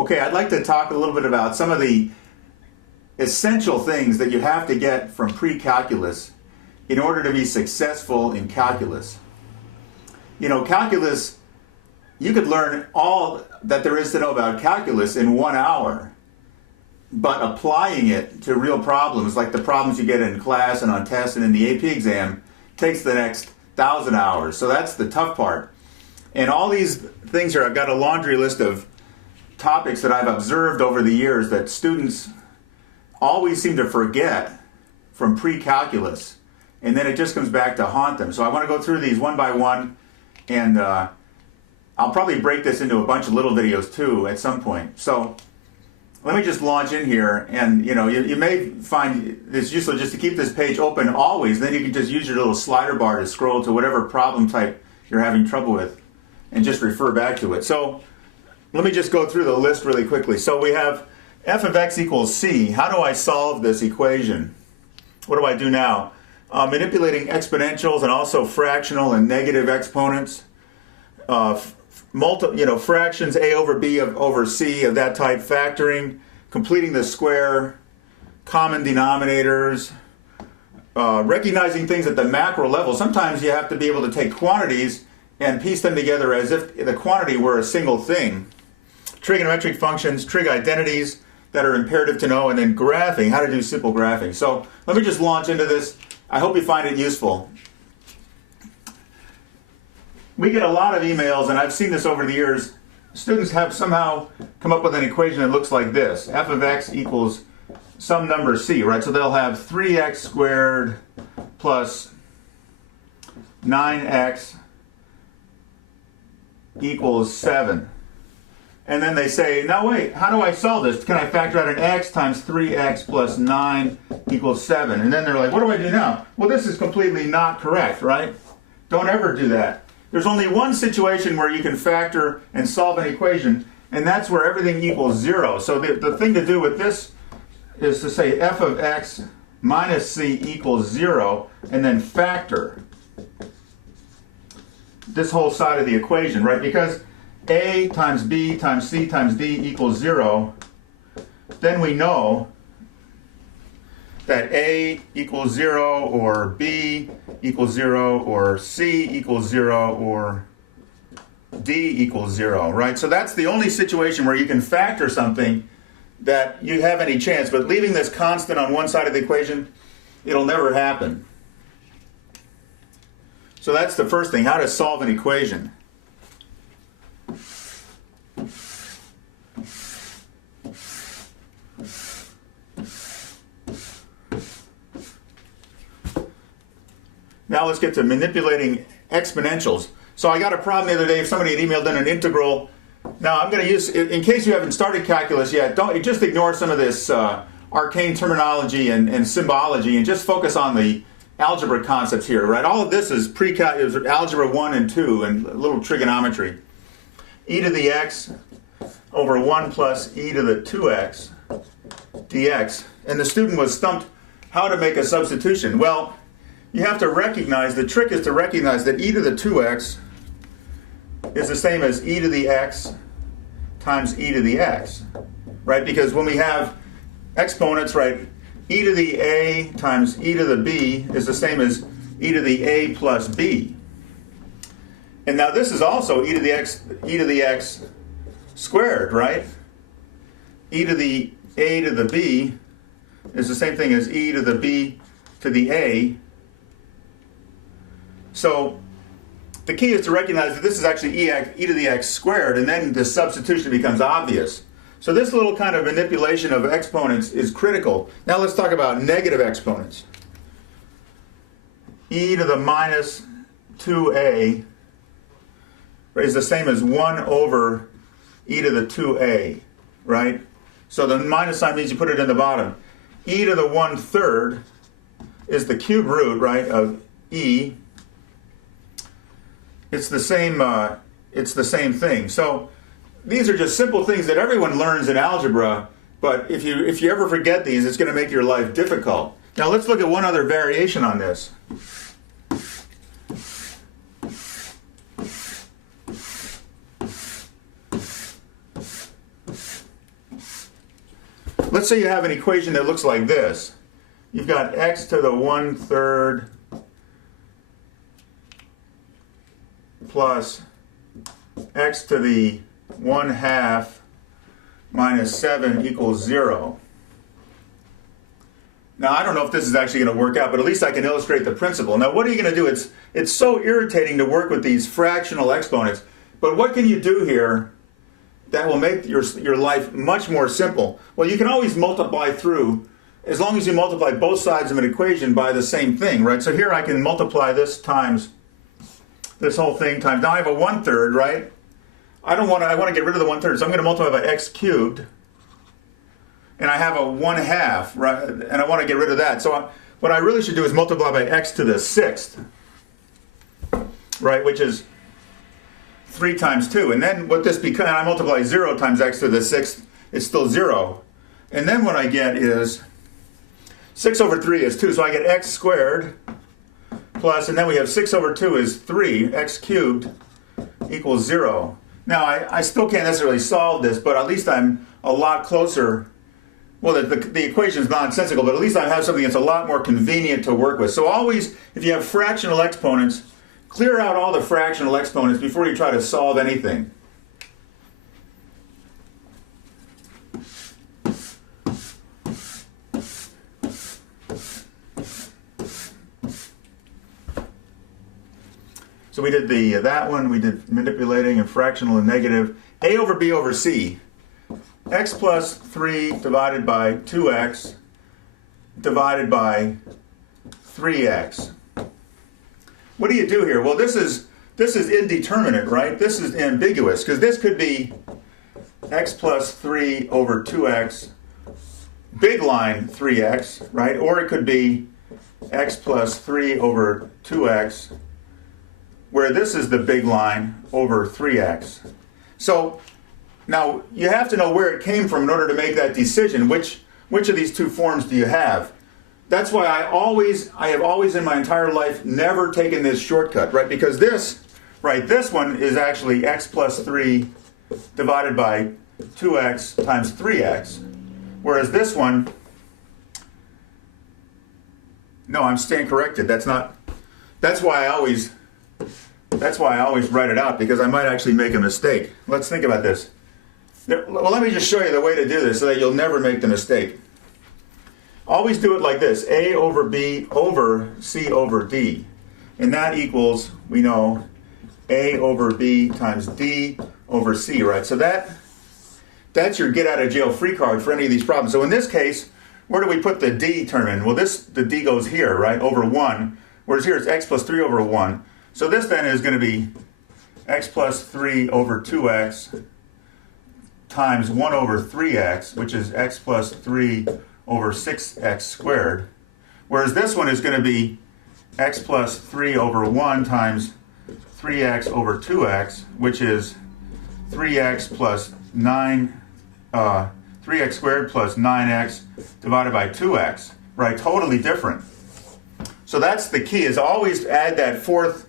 Okay, I'd like to talk a little bit about some of the essential things that you have to get from pre-calculus in order to be successful in calculus. You know, calculus, you could learn all that there is to know about calculus in 1 hour, but applying it to real problems, like the problems you get in class and on tests and in the AP exam, takes the next 1,000 hours. So that's the tough part. And all these things here, I've got a laundry list of topics that I've observed over the years that students always seem to forget from pre-calculus, and then it just comes back to haunt them. So I want to go through these one by one, and I'll probably break this into a bunch of little videos too at some point. So let me just launch in here, and you may find it's useful just to keep this page open always. Then you can just use your little slider bar to scroll to whatever problem type you're having trouble with and just refer back to it. So let me just go through the list really quickly. So we have f of x equals c. How do I solve this equation? What do I do now? Manipulating exponentials and also fractional and negative exponents. Fractions a over b over c of that type, factoring, completing the square, common denominators, recognizing things at the macro level. Sometimes you have to be able to take quantities and piece them together as if the quantity were a single thing. Trigonometric functions, trig identities that are imperative to know, and then graphing, how to do simple graphing. So let me just launch into this. I hope you find it useful. We get a lot of emails, and I've seen this over the years. Students have somehow come up with an equation that looks like this. F of x equals some number c, right? So they'll have 3x squared plus 9x equals 7. And then they say, now wait, how do I solve this? Can I factor out an x times 3x plus 9 equals 7? And then they're like, what do I do now? Well, this is completely not correct, right? Don't ever do that. There's only one situation where you can factor and solve an equation, and that's where everything equals 0. So the thing to do with this is to say f of x minus c equals 0, and then factor this whole side of the equation, right? Because a times b times c times d equals 0, then we know that a equals 0, or b equals 0, or c equals 0, or d equals 0, right? So that's the only situation where you can factor something that you have any chance, but leaving this constant on one side of the equation, it'll never happen. So that's the first thing, how to solve an equation. Now let's get to manipulating exponentials. So I got a problem the other day. Somebody had emailed in an integral. Now I'm going to use, in case you haven't started calculus yet, don't just ignore some of this arcane terminology and symbology, and just focus on the algebra concepts here, right? All of this is pre-calculus, algebra 1 and 2, and a little trigonometry. E to the x over 1 plus e to the 2x dx. And the student was stumped how to make a substitution. Well, you have to recognize, the trick is to recognize that e to the 2x is the same as e to the x times e to the x, right? Because when we have exponents, right, e to the a times e to the b is the same as e to the a plus b. And now this is also e to the x squared, right? E to the a to the b is the same thing as e to the b to the a. So the key is to recognize that this is actually e to the x squared, and then the substitution becomes obvious. So this little kind of manipulation of exponents is critical. Now let's talk about negative exponents. E to the minus 2a is the same as 1 over e to the 2a, right? So the minus sign means you put it in the bottom. E to the 1/3 is the cube root, right, of e. It's the same thing. So these are just simple things that everyone learns in algebra, but if you ever forget these, it's going to make your life difficult. Now let's look at one other variation on this. let's say you have an equation that looks like this. You've got x to the 1/3 plus x to the 1/2 minus 7 equals 0. Now, I don't know if this is actually going to work out, but at least I can illustrate the principle. Now, what are you going to do? It's so irritating to work with these fractional exponents, but what can you do here that will make your life much more simple? Well, you can always multiply through, as long as you multiply both sides of an equation by the same thing, right? So here I can multiply this times this whole thing times, now I have a 1/3, right? I want to get rid of the 1/3, so I'm going to multiply by x cubed. And I have a 1/2, right? And I want to get rid of that. So what I really should do is multiply by x to the 6th, right? Which is 3 times 2. And then what this becomes, I multiply 0 times x to the 6th, it's still 0. And then what I get is 6 over 3 is 2. So I get x squared plus, and then we have 6 over 2 is 3, x cubed equals 0. Now, I still can't necessarily solve this, but at least I'm a lot closer. Well, the equation is nonsensical, but at least I have something that's a lot more convenient to work with. So always, if you have fractional exponents, clear out all the fractional exponents before you try to solve anything. So we did that one, we did manipulating and fractional and negative. A over B over C. X plus 3 divided by 2x divided by 3x. What do you do here? Well, this is indeterminate, right? This is ambiguous, because this could be x plus 3 over 2x, big line 3x, right? Or it could be x plus 3 over 2x, where this is the big line over 3x. So now you have to know where it came from in order to make that decision. Which of these two forms do you have? That's why I have always in my entire life never taken this shortcut, right? Because this one is actually x plus 3 divided by 2x times 3x. Whereas this one, no, I'm staying corrected. That's why I always write it out, because I might actually make a mistake. Let's think about this. Well, let me just show you the way to do this so that you'll never make the mistake. Always do it like this: A over B over C over D. And that equals, we know, A over B times D over C, right? So that's your get out of jail free card for any of these problems. So in this case, where do we put the D term in? Well, the D goes here, right, over 1. Whereas here it's x plus 3 over 1. So this then is going to be x plus 3 over 2x times 1 over 3x, which is x plus 3 over 6x squared. Whereas this one is going to be x plus 3 over 1 times 3x over 2x, which is 3x plus 3x squared plus 9x divided by 2x, right? Totally different. So that's the key, is always add that fourth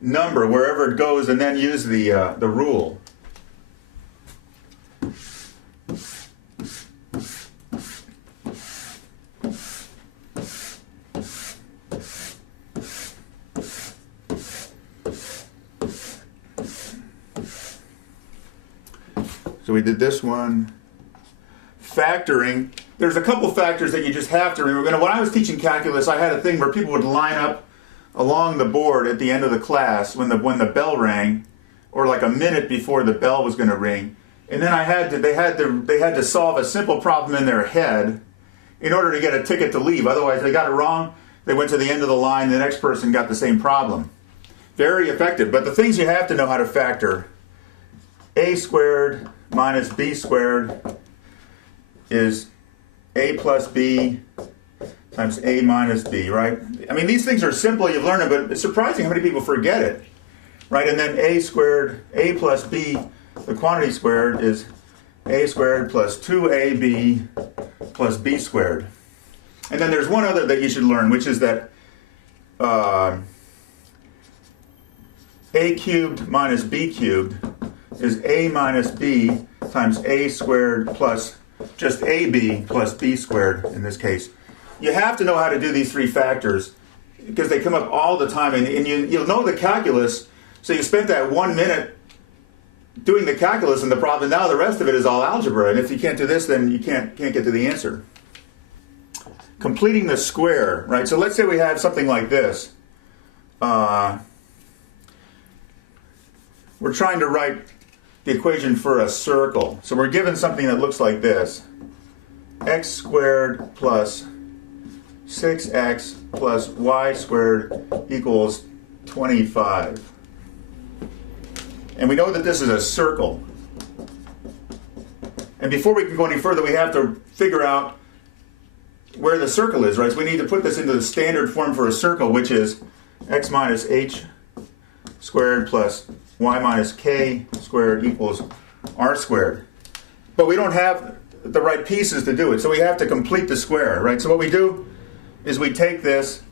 number wherever it goes and then use the rule. So we did this one. Factoring. There's a couple factors that you just have to remember. When I was teaching calculus, I had a thing where people would line up along the board at the end of the class when the bell rang, or like a minute before the bell was going to ring. And then they had to solve a simple problem in their head in order to get a ticket to leave. Otherwise, they got it wrong, they went to the end of the line, the next person got the same problem. Very effective. But the things you have to know how to factor: a squared minus b squared is a plus b times a minus b, right? I mean, these things are simple, you've learned them, but it's surprising how many people forget it, right? And then a squared, a plus b, the quantity squared, is a squared plus 2ab plus b squared. And then there's one other that you should learn, which is that a cubed minus b cubed is a minus b times a squared plus just ab plus b squared in this case. You have to know how to do these three factors because they come up all the time, and you'll know the calculus. So you spent that 1 minute doing the calculus in the problem, and now the rest of it is all algebra, and if you can't do this, then you can't get to the answer. Completing the square, right? So let's say we have something like this. We're trying to write the equation for a circle. So we're given something that looks like this. X squared plus 6x plus y squared equals 25. And we know that this is a circle. And before we can go any further, we have to figure out where the circle is, right? So we need to put this into the standard form for a circle, which is x minus h squared plus y minus k squared equals r squared. But we don't have the right pieces to do it, so we have to complete the square, right? So what we do is we take this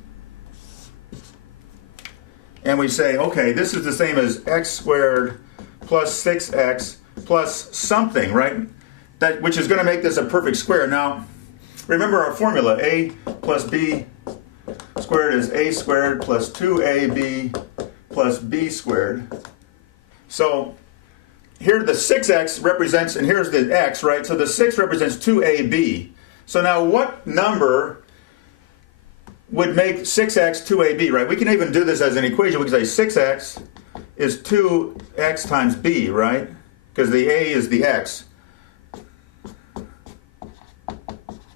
and we say, okay, this is the same as x squared plus 6x plus something, right? Which is going to make this a perfect square. Now, remember our formula, a plus b squared is a squared plus 2ab plus b squared. So here the 6x represents, and here's the x, right? So the 6 represents 2ab. So now what number would make 6x 2ab, right? We can even do this as an equation. We can say 6x is 2x times b, right? Because the a is the x.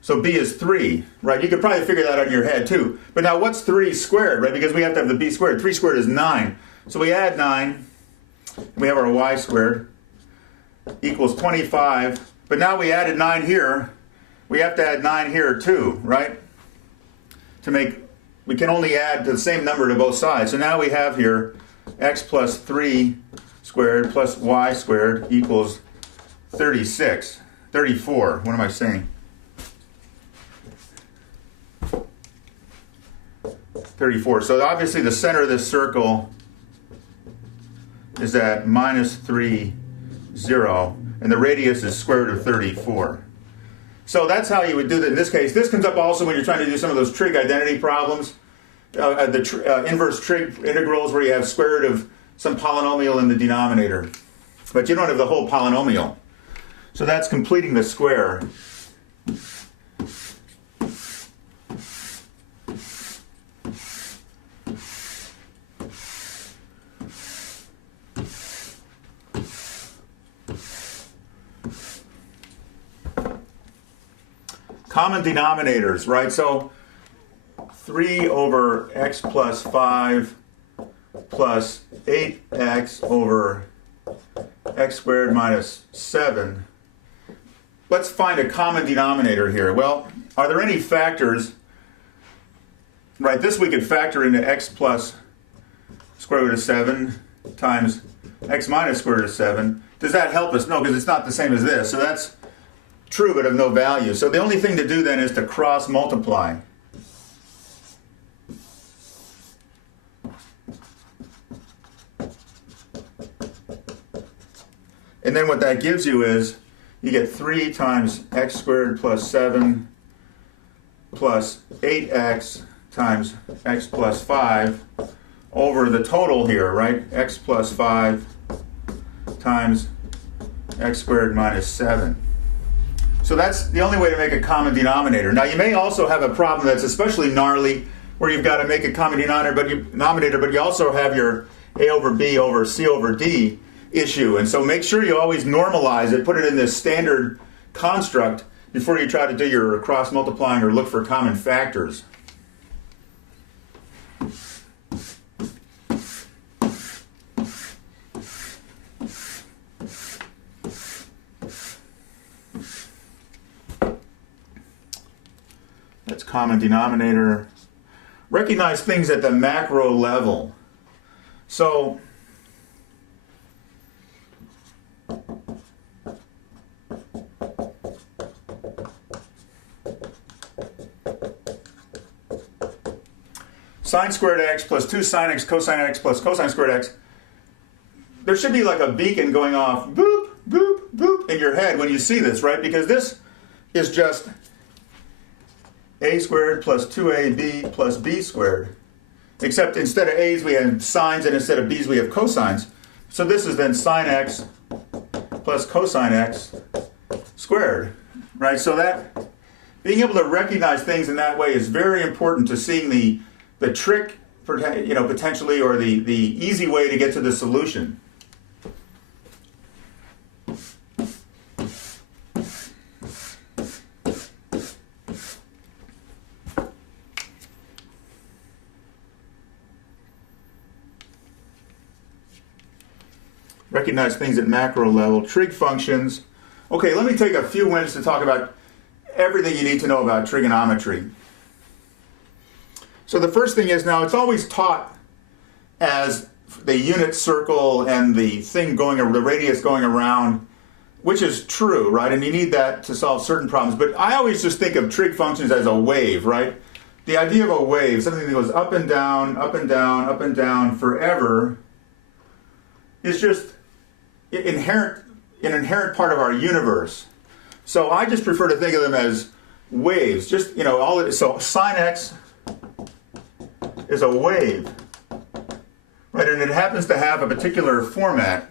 So b is 3, right? You could probably figure that out in your head too. But now what's 3 squared, right? Because we have to have the b squared. 3 squared is 9. So we add 9, and we have our y squared equals 25. But now we added 9 here. We have to add 9 here too, right? We can only add the same number to both sides. So now we have here x plus 3 squared plus y squared equals 36. 34, what am I saying? 34. So obviously the center of this circle is at minus 3, 0, and the radius is square root of 34. So that's how you would do that in this case. This comes up also when you're trying to do some of those trig identity problems, inverse trig integrals where you have square root of some polynomial in the denominator. But you don't have the whole polynomial. So that's completing the square. Common denominators, right? So 3 over x plus 5 plus 8x over x squared minus 7. Let's find a common denominator here. Well, are there any factors, right? This we could factor into x plus square root of 7 times x minus square root of 7. Does that help us? No, because it's not the same as this. So that's true but of no value. So the only thing to do then is to cross multiply. And then what that gives you is you get 3 times x squared plus 7 plus 8x times x plus 5 over the total here, right? X plus 5 times x squared minus 7. So that's the only way to make a common denominator. Now you may also have a problem that's especially gnarly where you've got to make a common denominator, but you also have your a over b over c over d issue. And so make sure you always normalize it, put it in this standard construct before you try to do your cross multiplying or look for common factors. That's common denominator. Recognize things at the macro level. So sine squared x plus 2 sine x cosine x plus cosine squared x. There should be like a beacon going off, boop, boop, boop, in your head when you see this, right? Because this is just a squared plus 2ab plus b squared. Except instead of a's we have sines and instead of b's we have cosines. So this is then sine x plus cosine x squared. Right? So that being able to recognize things in that way is very important to seeing the trick, potentially, or the easy way to get to the solution. Recognize things at macro level, trig functions. Okay, let me take a few minutes to talk about everything you need to know about trigonometry. So the first thing is, now it's always taught as the unit circle and the thing going, the radius going around, which is true, right? And you need that to solve certain problems. But I always just think of trig functions as a wave, right? The idea of a wave, something that goes up and down, up and down, up and down forever, is just an inherent part of our universe. So I just prefer to think of them as waves. Just, so sine x is a wave, right? And it happens to have a particular format.